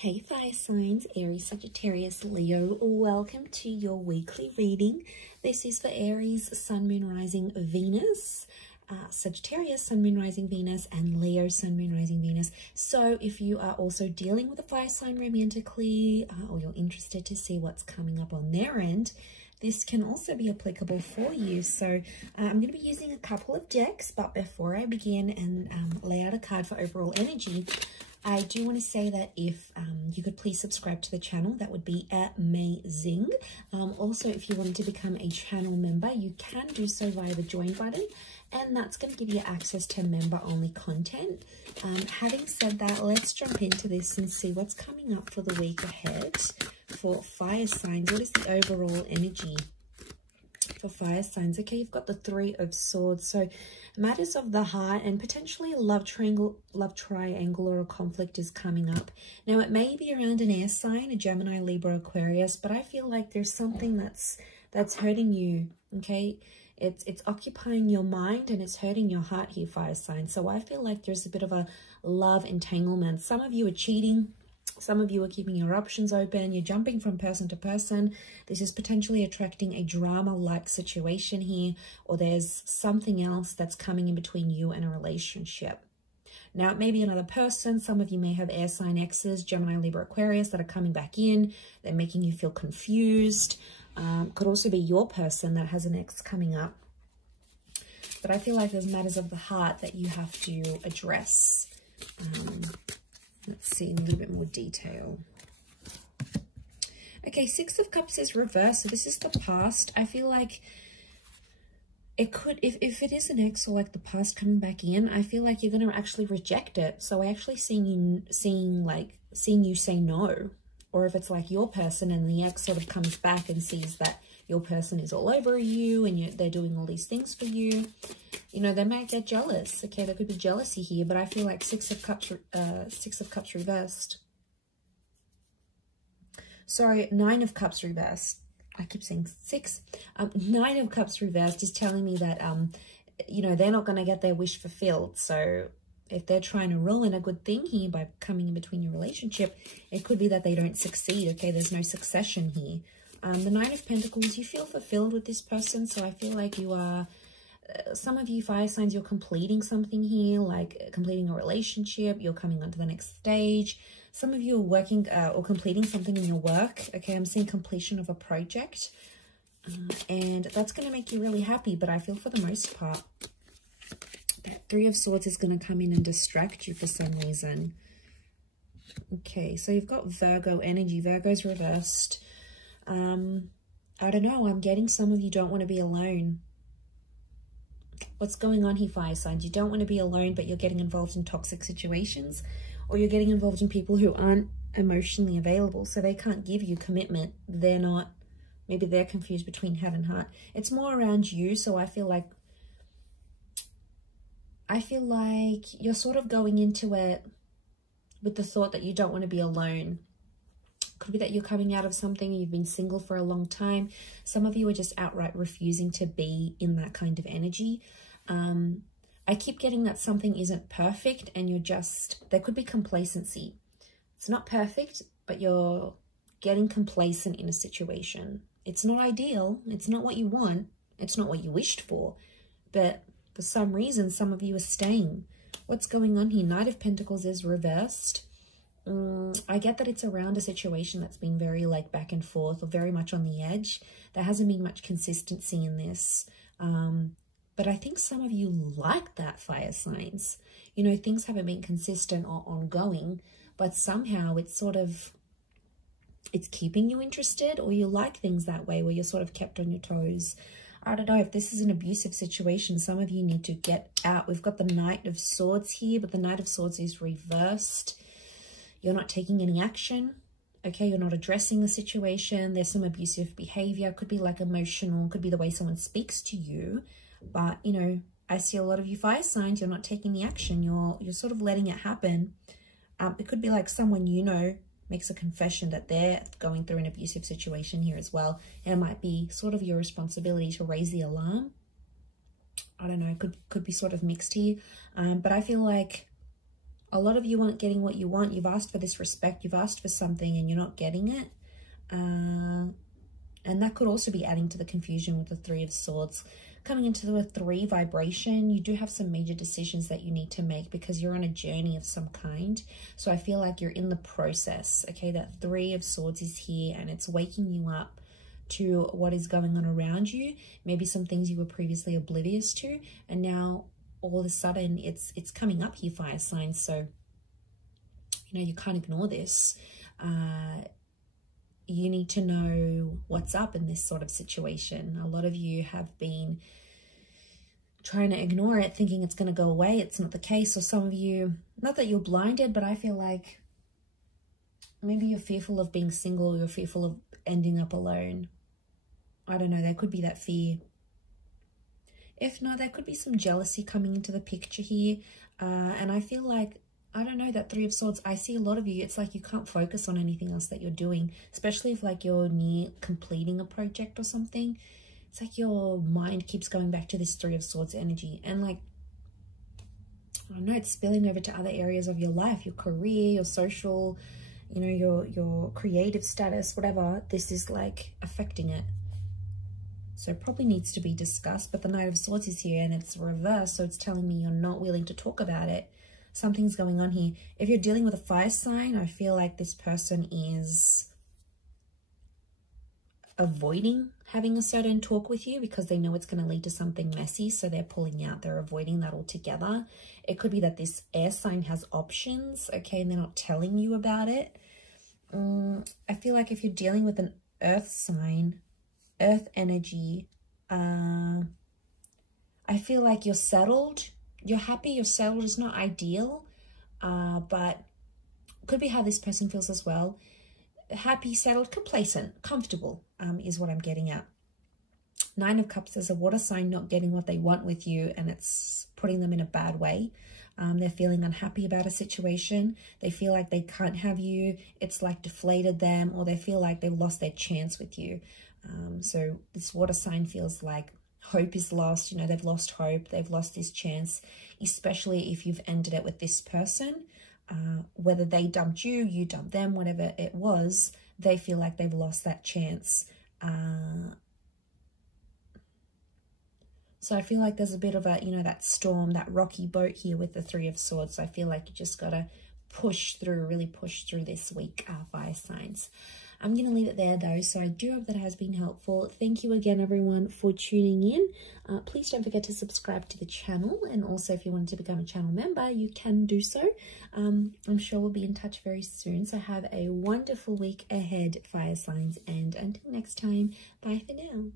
Hey fire signs, Aries, Sagittarius, Leo, welcome to your weekly reading. This is for Aries, Sun, Moon, Rising, Venus, Sagittarius, Sun, Moon, Rising, Venus, and Leo, Sun, Moon, Rising, Venus. So if you are also dealing with a fire sign romantically, or you're interested to see what's coming up on their end, this can also be applicable for you. So I'm going to be using a couple of decks, but before I begin and lay out a card for overall energy, I do want to say that if you could please subscribe to the channel, that would be amazing. Also, if you wanted to become a channel member, you can do so via the join button, and that's going to give you access to member-only content. Having said that, let's jump into this and see what's coming up for the week ahead for fire signs. What is the overall energy for fire signs? Okay, you've got the Three of Swords, so matters of the heart and potentially a love triangle or a conflict is coming up. Now it may be around an air sign, a Gemini, Libra, Aquarius, but I feel like there's something that's hurting you. Okay, it's occupying your mind and it's hurting your heart here, fire sign. So I feel like there's a bit of a love entanglement. Some of you are cheating. Some of you are keeping your options open. You're jumping from person to person. This is potentially attracting a drama-like situation here, or there's something else that's coming in between you and a relationship. Now, it may be another person. Some of you may have air sign exes, Gemini, Libra, Aquarius, that are coming back in. They're making you feel confused. Could also be your person that has an ex coming up. But I feel like there's matters of the heart that you have to address. Let's see in a little bit more detail. Okay, Six of Cups is reversed. So this is the past. I feel like it could, if it is an ex or like the past coming back in, I feel like you're going to actually reject it. So I actually seeing you say no. Or if it's like your person and the ex sort of comes back and sees that your person is all over you and they're doing all these things for you, you know, they might get jealous. Okay, there could be jealousy here, but I feel like Six of Cups reversed. Sorry, Nine of Cups reversed. I keep saying six. Nine of Cups reversed is telling me that, you know, they're not going to get their wish fulfilled. So if they're trying to ruin a good thing here by coming in between your relationship, it could be that they don't succeed. Okay, there's no succession here. The Nine of Pentacles, you feel fulfilled with this person. So I feel like you are, some of you fire signs, you're completing something here, like completing a relationship. You're coming on to the next stage. Some of you are working or completing something in your work. Okay, I'm seeing completion of a project. And that's going to make you really happy. But I feel for the most part, that Three of Swords is going to come in and distract you for some reason. Okay, so you've got Virgo energy. Virgo's reversed. I don't know. I'm getting some of you don't want to be alone. What's going on here, fire signs? You don't want to be alone, but you're getting involved in toxic situations, or you're getting involved in people who aren't emotionally available, so they can't give you commitment. They're not, maybe they're confused between head and heart. It's more around you, so I feel like you're sort of going into it with the thought that you don't want to be alone. Could be that you're coming out of something, you've been single for a long time. Some of you are just outright refusing to be in that kind of energy. I keep getting that something isn't perfect and you're just, there could be complacency. It's not perfect, but you're getting complacent in a situation. It's not ideal. It's not what you want. It's not what you wished for. But for some reason, some of you are staying. What's going on here? Knight of Pentacles is reversed. I get that it's around a situation that's been very like back and forth or very much on the edge. There hasn't been much consistency in this. But I think some of you like that, fire signs. You know, things haven't been consistent or ongoing, but somehow it's sort of, it's keeping you interested, or you like things that way where you're sort of kept on your toes. I don't know if this is an abusive situation. Some of you need to get out. We've got the Knight of Swords here, but the Knight of Swords is reversed. You're not taking any action. Okay, you're not addressing the situation. There's some abusive behavior. Could be like emotional. Could be the way someone speaks to you. But, you know, I see a lot of you fire signs. You're not taking the action. You're sort of letting it happen. It could be like someone you know makes a confession that they're going through an abusive situation here as well. And it might be sort of your responsibility to raise the alarm. I don't know. Could be sort of mixed here. But I feel like A lot of you aren't getting what you want. You've asked for this respect. You've asked for something and you're not getting it. And that could also be adding to the confusion with the Three of Swords. Coming into a 3 vibration, you do have some major decisions that you need to make because you're on a journey of some kind. So I feel like you're in the process, okay? That 3 of Swords is here and it's waking you up to what is going on around you. Maybe some things you were previously oblivious to, and now all of a sudden it's coming up here, fire signs. So, you know, you can't ignore this. You need to know what's up in this sort of situation. A lot of you have been trying to ignore it, thinking it's going to go away. It's not the case. Or some of you, not that you're blinded, but I feel like maybe you're fearful of being single. You're fearful of ending up alone. I don't know. There could be that fear. If not, there could be some jealousy coming into the picture here. And I feel like, I don't know, that 3 of Swords, I see a lot of you, it's like you can't focus on anything else that you're doing, especially if like you're near completing a project or something. It's like your mind keeps going back to this 3 of Swords energy. And like, I don't know, it's spilling over to other areas of your life, your career, your social, you know, your creative status, whatever. This is like affecting it. So it probably needs to be discussed. But the Knight of Swords is here and it's reversed. So it's telling me you're not willing to talk about it. Something's going on here. If you're dealing with a fire sign, I feel like this person is avoiding having a certain talk with you because they know it's going to lead to something messy. So they're pulling out. They're avoiding that altogether. It could be that this air sign has options, okay, and they're not telling you about it. I feel like if you're dealing with an earth sign, earth energy, I feel like you're settled. You're happy, you're settled. It's not ideal, but could be how this person feels as well. Happy, settled, complacent, comfortable is what I'm getting at. 9 of Cups is a water sign not getting what they want with you, and it's putting them in a bad way. They're feeling unhappy about a situation. They feel like they can't have you. It's like deflated them, or they feel like they've lost their chance with you. So this water sign feels like hope is lost. You know, they've lost hope. They've lost this chance, especially if you've ended it with this person. Whether they dumped you, you dumped them, whatever it was, they feel like they've lost that chance. So I feel like there's a bit of a, you know, that storm, that rocky boat here with the 3 of Swords. So I feel like you just got to push through, really push through this week, fire signs. I'm going to leave it there though, so I do hope that has been helpful. Thank you again, everyone, for tuning in. Please don't forget to subscribe to the channel, and also if you wanted to become a channel member, you can do so. I'm sure we'll be in touch very soon, so have a wonderful week ahead, fire signs, and until next time, bye for now.